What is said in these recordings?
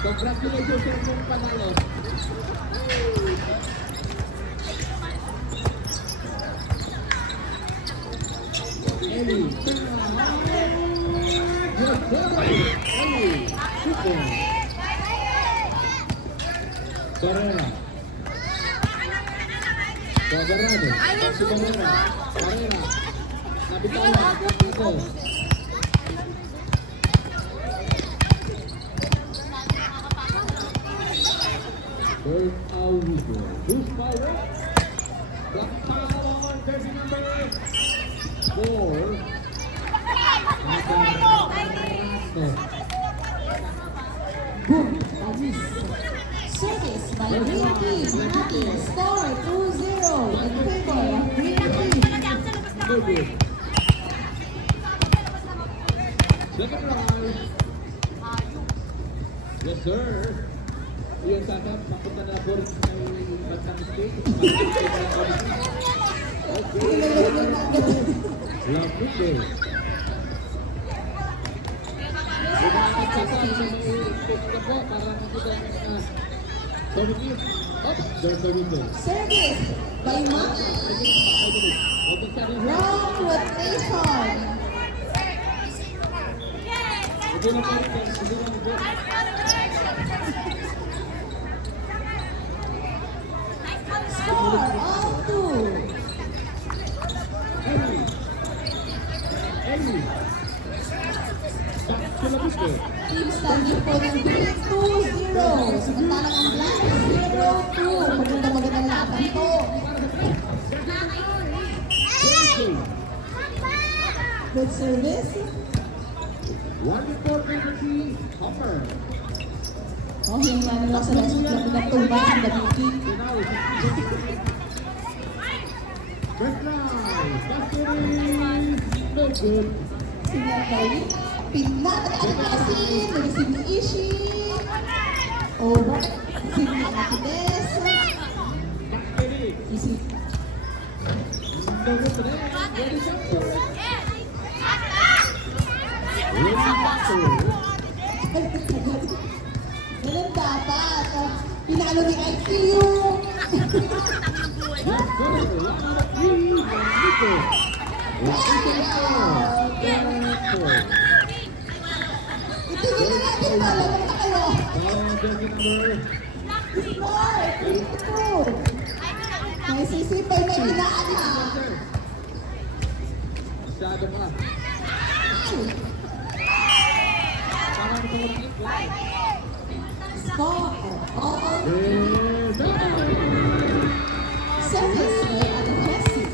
Congratulations sa inyong panalo. Eli. Eli. Super. Carrera. Guagarrado. Si Carrera. Carrera. Nabitawan. Ito. Bird Augusto. Who's power? The power on jersey number 4. Boom! Amis. Service by Green Team. Score 2-0 in favor of Green Team. Very good. Second round. Yes, sir. Iyan tatap, mapunta na po rin kay Batang State. Okay. Lovely day. Lumakad sa saan sa may state na po para makita na Dominic. Up, there's the window. Service by Maki. Wrong rotation. Ito na po rin. Ito na po. Score all 2. Eli. Back to the wicket. Team standing po ng 2-0. Samantalang ang Black 0-2. Magandang laban po. Good service. 1-4 penalty. Hopper. Oh, hindi nga nila sa next club na tumbang ang Dabuki. First line. Basketing. No good. Sinatay. Pinatay ang Kasin. Nag-isip ni Ishi. Over. Isip ni Akides. Basketing. Isip. No good today. Ready shot. Ready back to. Ganun dapat. Pinalo ni IQ. Yes, sir. 1-3. Nico. Itigil na natin ba? Laban na kayo. Jersey number. Score. 8-2. May sisipay, may binaan na. Masyado pa. Parang ito lang ito. Score. All Yes, sir. service by Ate Jessie.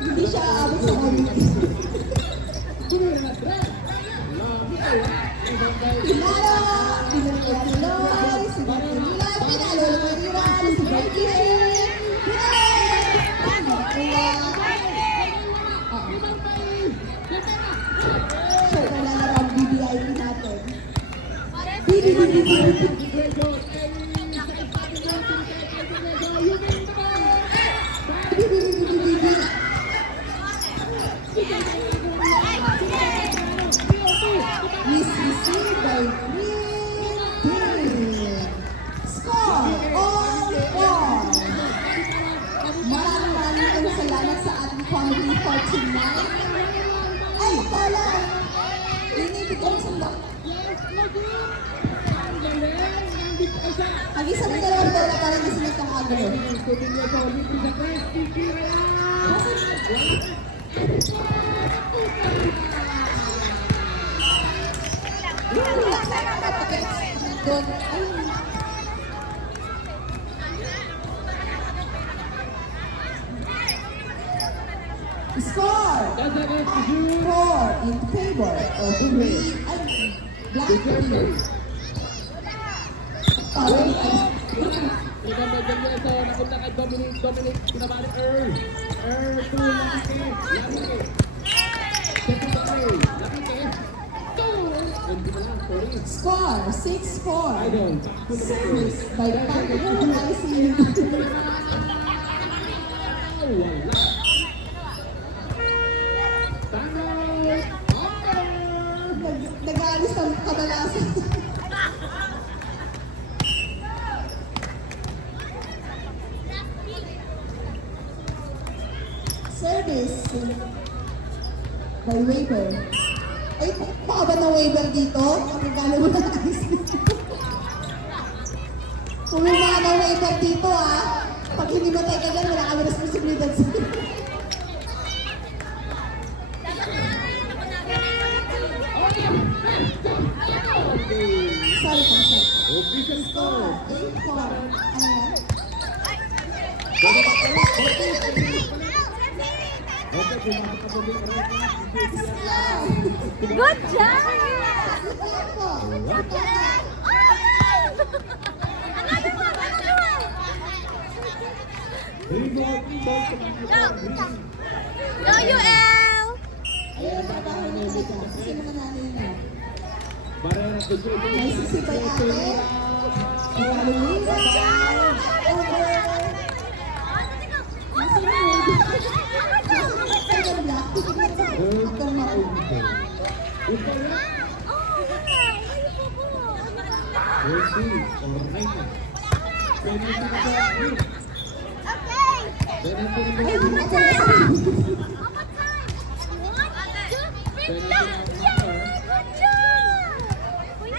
Hindi siya abot sa Olympics. Pinalo! Pinalo ni Loy! Si Marcolina! Pinalo ni Mariran! Si Mikey! Pinalo! Siya na lang ang BBIP natin. Is received by Green Team. Score all 4. Maraming salamat sa ating family for tonight. Ay, pala! Inibig kami sa mga. Mag-isang dalawang bola para na sila itong agro. Doon. Score! 4 in favor of Green and Black Team. Ito medyo nito, napunta kay Dominic, pinabali Earl. Earl, tuloy ng Laki. Secondary, Laki. Score 6-4. Idol. Service by Panginoon ICU. Wala. Tango. nag-aalis ng kadalasan. Service by waiver. Ay, baka ba na waiver dito? Magkano mo na ice? Kung may mga na waiver dito ah, pag hindi mo tayo kagan, wala kami responsibilidad sa Sorry po, sorry. Official score. 8-4. Ano yan? Okay, pumasok na po din. Good job! Good luck po. Another one! Another one! Go, UL! Ayun, trabaho niyo dito. Kasi mga nanay niyo. Barrera to Jojo. May sisipay ate. Kaya Luisa. Over. Nasa mo yun? Nasa mo black. Ito maunti. Ito na. Ready. Alright na. Penalty na po. Penalty na po. Ay, ano ko na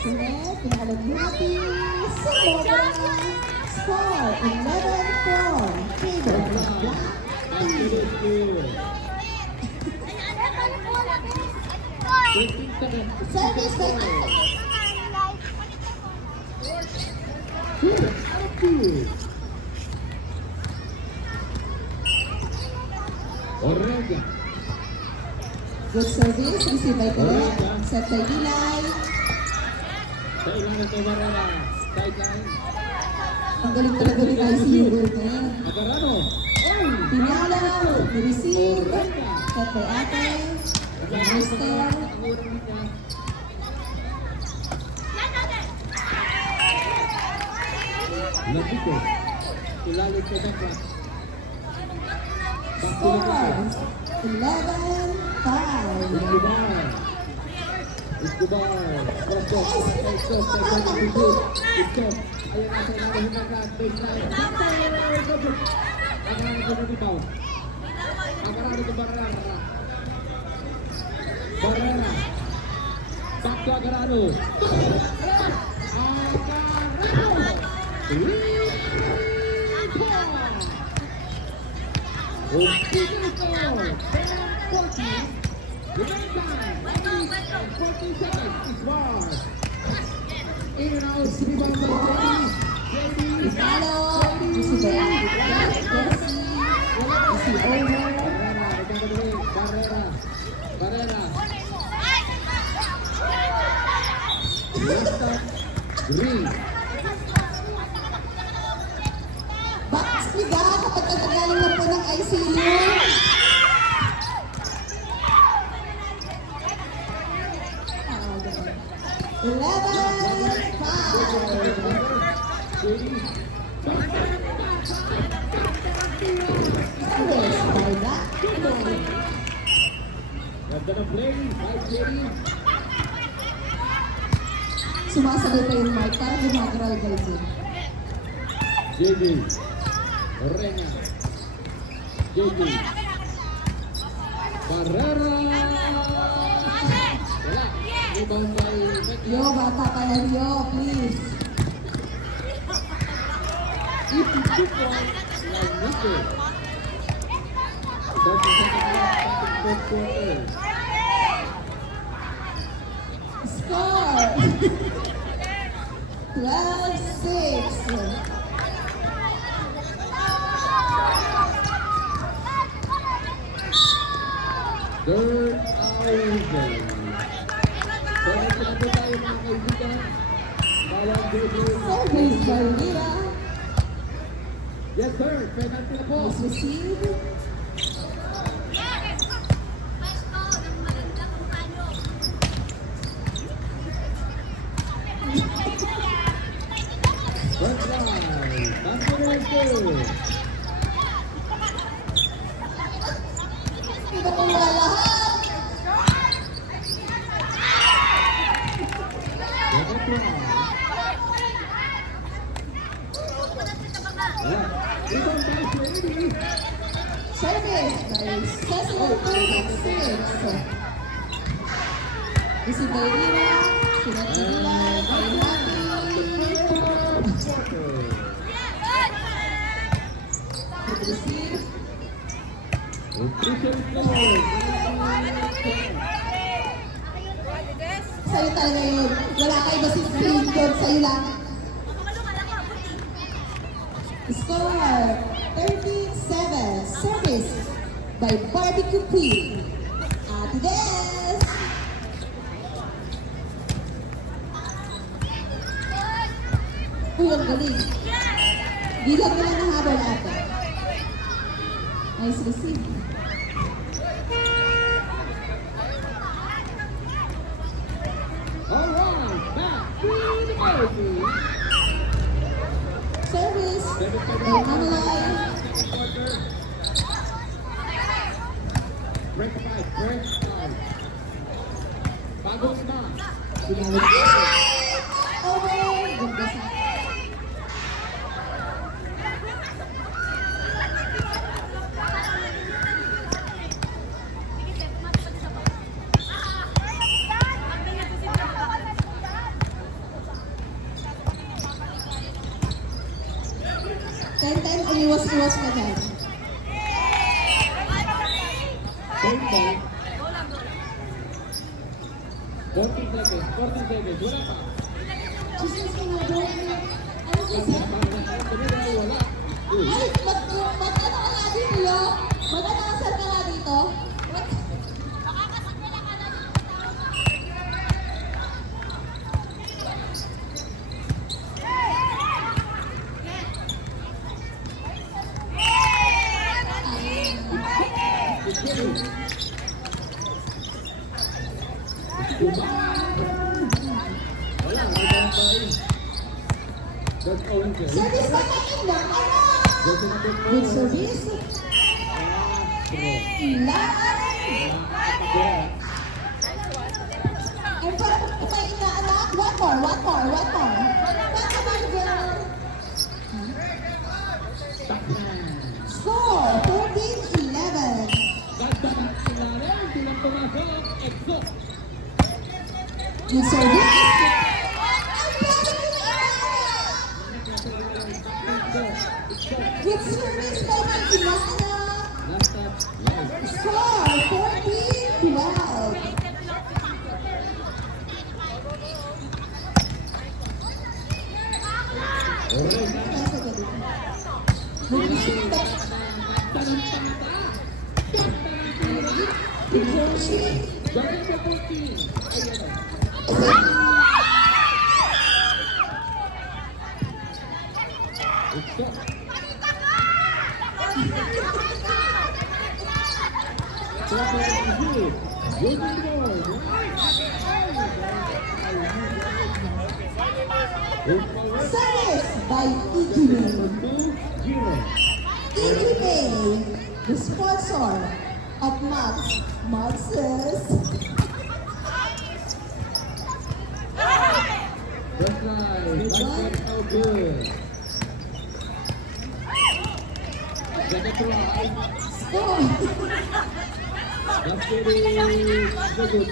Sinet, pinakalubuti. Sumobra. Score, 11-4. Favor of black. Service by Orega. Good service, received by Colette. Set by Dilay. Sa ilalim kay Barrera. Sideline. Ang galing talaga ni Guy si Euro na yan. Agarano. Pinala, receive. Set by Ate. Master. Lapito. Ilalim kay Becla. Score, 11-5. Escobar. Cross-up. Cross-up. Second. Ito. Ayan na sa ilalim ng backline. Baseline. Agarano ko na rebound. Agarano ko Barrera. Barrera. Back to Agarano. Pinalo, receive by Ate. Jessie. Receive over. Green. Box liga kapag nagagaling na po ng ICU. Eleven, Service by Black People. Ganda ng play. Five Jerry. Sumasabay pa yung mic para gumagaragal din. JJ. Renga. JJ. Barrera. Wala. Rebound by Becky. Yo, bata ka yan, yo, please. Lanito. 30 seconds fourth quarter. Score! 12-6. Third over. Kaya sinabi tayo mga kaibigan. Bawang JJ. Service by Lira. Yes sir, penalty na po. Is received. First line. Tanto Kita po wala lahat. Si Dairina, si Natila, kay Happy. Receive. Official score. Sa'yo talaga yun. Wala kayo ba si Steve doon? Sa'yo lang. Score 37. Service by Barbecue Queen. Ate Des. Uy, ang galing. Bilang mo lang ng habol ate. Nice receive. Alright, back to the party. Service by Manalay. Break 5, break 5. Bagong na. Pinalik. Over. Ganda sa... Ten, umiwas-iwas ka dyan. Same ball. 14 seconds, 14 seconds. Wala pa. Jesus, ano kasi? Wala. Ay, mag-ano ka nga dito, yo? Mag-announcer ka nga dito? Wala, wala pa rin. That's Owen Kelly. Service pa kayo na, ano? That's number 4. Good service. Ilan? Ay, parang may inaanak. One more. Baka ba, girl? Score, 14-11. Ganda ng sinaren. Tulang pumasok. Exo. Good service. Good service by Magdalena. Last up. Live. Score, 14-12. Alright. Nasa gabi. Mag-isip ka. Good-worship. Ganda ng 14. Ayan. Exo. Service by Iggy. Iggy, the sponsor of Max's. That's right. That's so good. Ganda try. Oh, That's very good.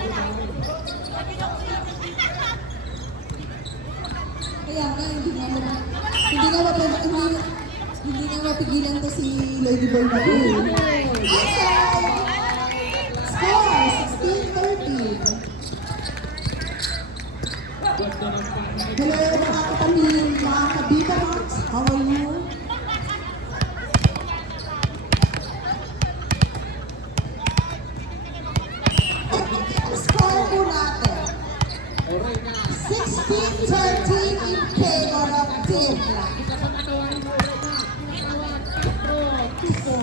kaya nga, hindi nga mapigilan to si Lady Boy na to. Outside! Score, 16-13. Ganda ng pass. Hello, mga kapamilya, mga kabita Max. How are you? Ang score po natin, Alright na. 16-13 in favor of Team Black. Kita pa natawarin mo ulit na. Tinatawag. Takbo. Tupo.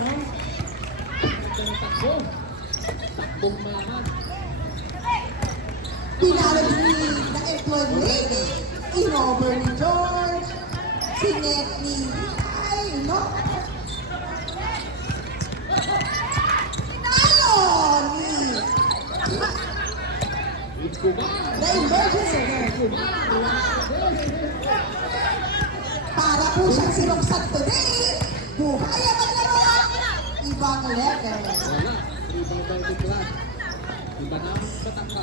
Ganda ng takbo. Takbong mayaman. Pinalo ni na-employed lady, in-over ni George, sinet ni, ay, no? Ano ni, the emergency girl. Para po siyang si Roxanne today, buhay ang naglaro, ibang level. Wala. Rebound by the class. Iba na ang patangka.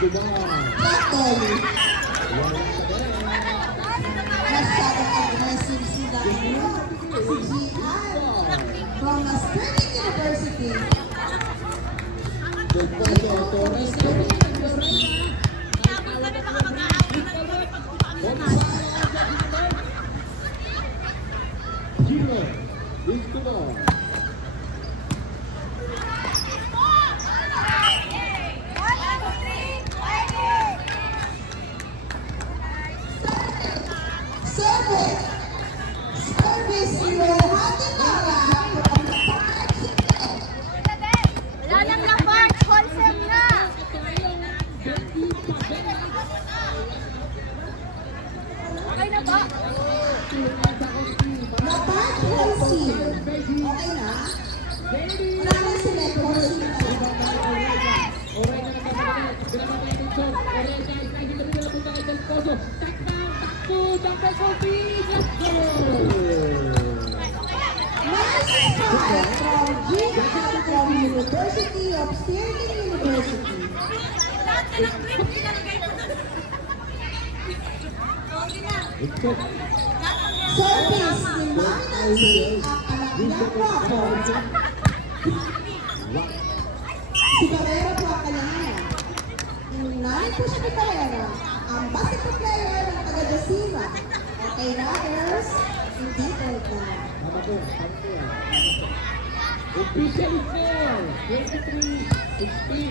Escobar. Battle. Walang kadera. Masyadong aggressive sila. Si Gian from the Sterling University. Delposo Torres. Giro. Escobar. Service. Service Rohati Nara from the Park City. Wala nang lapart. Wholesome na. Okay na ba? The Park Wholesale. Okay na? Wala na sila Wholesale. Oray na nagkakaroon. Binabagay ng shot. Oray na kahit na nila punta kay Delposo. Takbo! Takbo! Sophie! Nice fight from Gian from University of Sterling University. Ito. Service ni Manansi ang anak niya Guapo. Si Barrera po ang kanyang anak. Nanay po siya ni Barrera, ang basketball player ng taga-Jasira. Okay na, girls? Hindi third na. Tama ko. Tama ko. Official score. 23-16.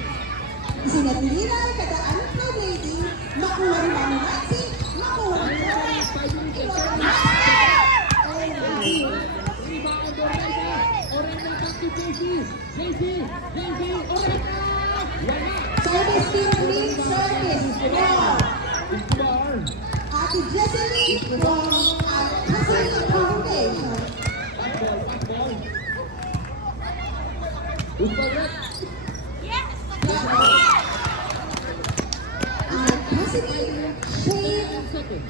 Isinatililan kada anak na lady, makuha rin ang Nancy, makuha rin ang Rebound Orena. Orena back to JC. JC. Orena. Wala. Service team green service from Escobar. Ate Jesseline from Jesseline Foundation. Basketball. Who's correct? Ate Jesseline Shane 10 seconds.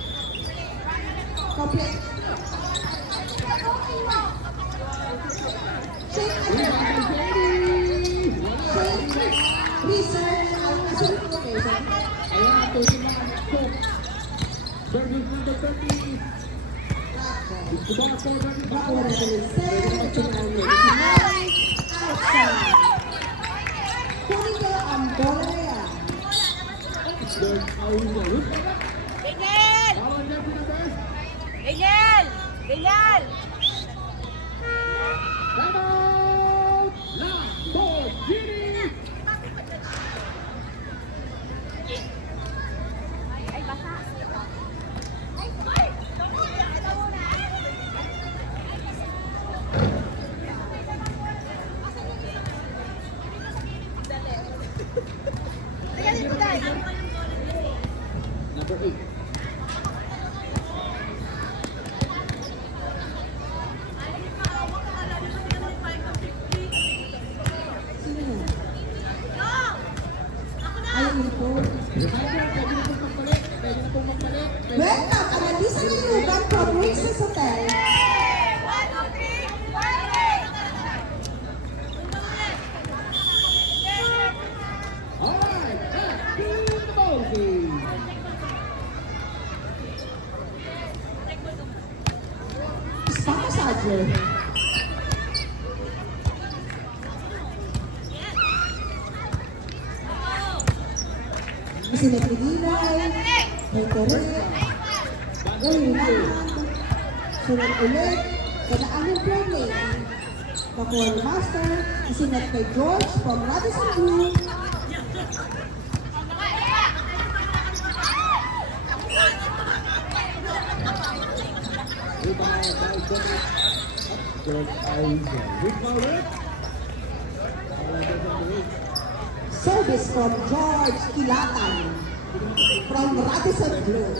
complete. Shane Rebound by JD. Wala. research ang Jesseline Foundation. Ayan ang tusin na ang coach. Service number 30. Escobar for Makuha Rebound. rin ang Outside. Kunin ko ang bola na yan. There's Aulia. Who's correct? Ganyan! Power jersey number. Ganyan! Ganyan! Timeout! Lamborghini! Ay, basa. Ayan ito, guys. Number 8. Sino yan? Ayun po. Reminder, pwede na pong magpalit. Pwede na pong magpalit. Welcome, Analisa ng Lugan from Princess Hotel. Alright, back to the ball game. Spa massager. Sinatiliray, may korek, ulinan, sunod ulit, kadaanan play. Makuha ng master, isinat kay George from Radisson Blue. Rebound by Dominic. George Aiza. Rebound it. Service from George Kilatan from Radisson Blue.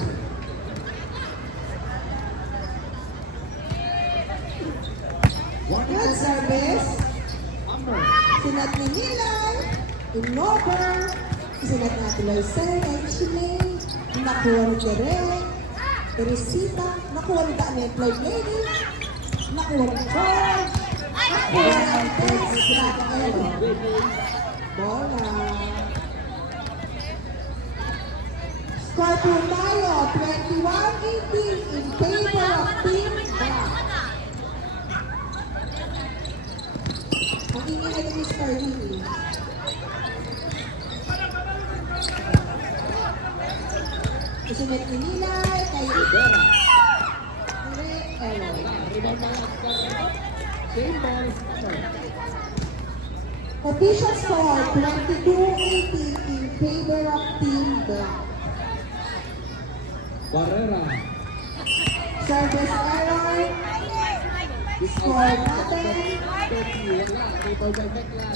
Good service. Amber. Sinat ni Nilan, Inover, sinat na tuloy Sir, and Chile, nakuha ni Derek, Teresita, nakuha ni Daniel Floyd Lady, nakuha ni George, nakuha ni Tess, Rafael. Bola. Score po tayo, 21-18 in favor of Team Black. Ang ingay na ni Mr. Lee. Isunod ni Nilay, kay Rivera. Elo. Rebound mga Scarrera. Same ball, Scarrera. Official score, 22-18 in favor of Team Black. Barrera. Service error, score natin, 30, wala. Rebound by Tekla.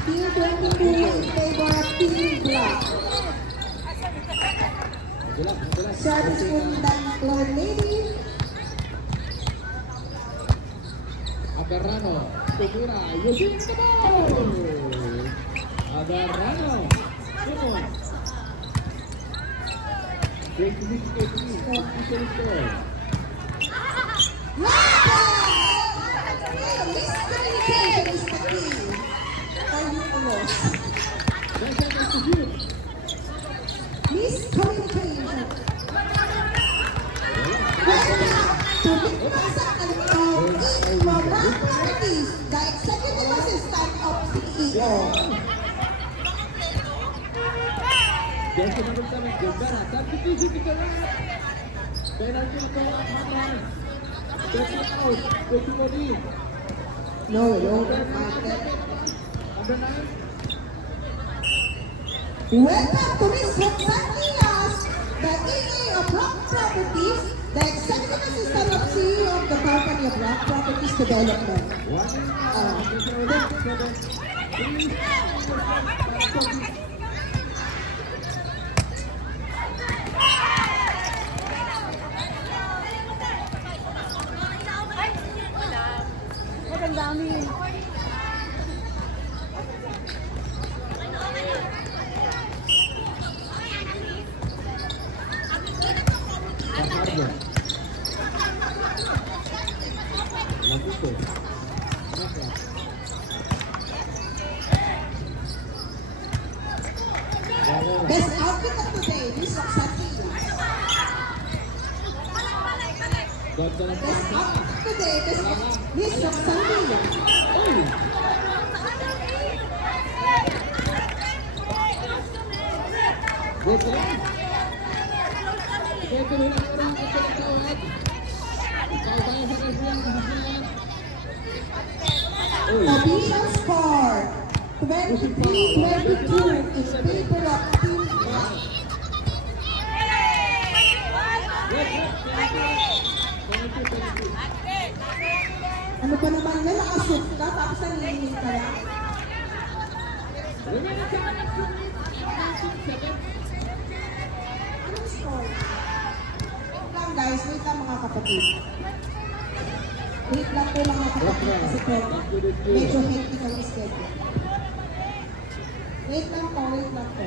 19-22 in favor of Team Black. Madulas. Service undan Lord Lady, Agarrano. Tumira. Using the ball. Agarrano. Simon. 26-18. Official score. miscommunication is the key. Or you ulos. 10 seconds to shoot. Miscommunication. Welcome to Bigmasa Alcohol Program Properties, the Executive Assistant of CEO. Jersey number 7, Gilbera. Substitution to the right. Penalty to Matas. Take it out. Go to Modi. No, over market. Number 9. Welcome to Ms. Roxanne Diaz, the EA of Rock Properties, the Executive Assistant of CEO of the Company of Rock Properties Development. 1 Ang dami. Matardo. Laguto. Maka. Barrera. Best outfit of the day, Ms. Roxanne Diaz. Gonzalez. Best outfit of the day, Ms. Roxanne Diaz. Oh! Good game. Ito na lang ang pagkakawad. Ikaw ba yung pagkakawad? Official score, 23-22 in favor of Team Black. Ano ba naman yan? Nakashoot ka, tapos nanginginig ka lang. Anong score? Wait lang guys, wait lang mga kapatid. Wait lang po mga kapatid kasi po, medyo hectic ang schedule. Wait lang po, wait lang po.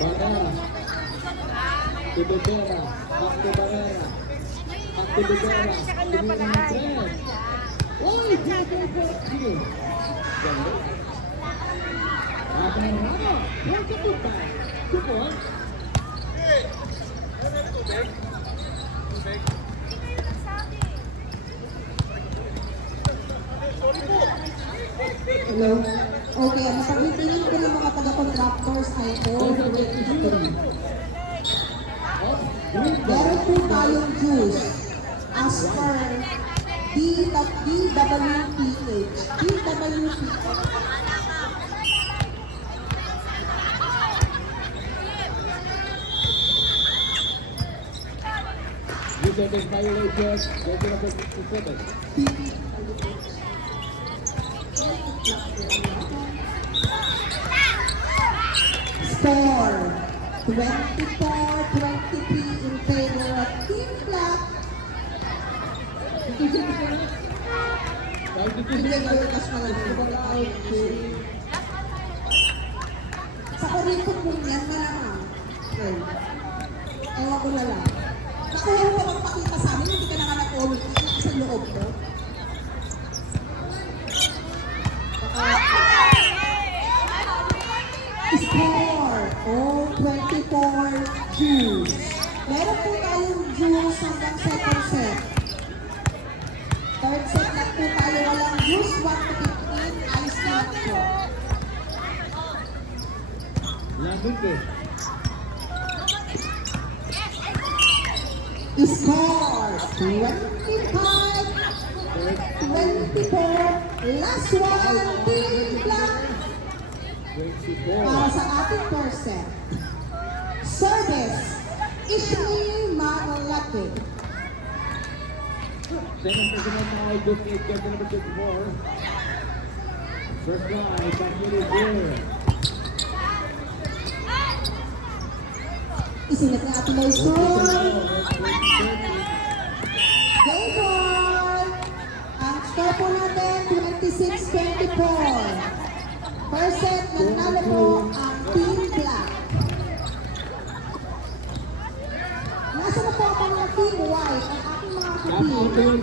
Barrera. Tibedera. Back to Barrera. Back to Tibedera. Tumira ng tres. Uy! Sige. Ganda. Agarrano. Welcome to back. 2 points. Hello? Okay, ang mapaglitingin ko ng mga taga-contractors ay all the way to 3. Meron po tayong juice as per DWPH. User is violation. Jersey number 67. Score 24-23 in favor of Team Black. Hindi ko yung mas malaki. Sa kurito po yan, malamang. akin. Ewan ko na lang. Nakuha mo ba magpakita sa amin, hindi ka na nga nag-uwi sa loob mo. Score! Oh, 24 juice. Meron po tayong juice hanggang second set. Third set na po tayo walang juice, 1 to 15, ice na lang po. Lamig eh. Score! 25-24. Last one, Team Black. 24. Para sa ating first set. Service, Ishmael Malaki. Second personal foul, good eight, get number 54. First line, Pagmiri Beer. Isilat na ating may score. Game ball. Ang score po natin, 26-24. First set, nanalo po ang Team Black. Nasa na po ang mga Team White, ang ating mga kapatid.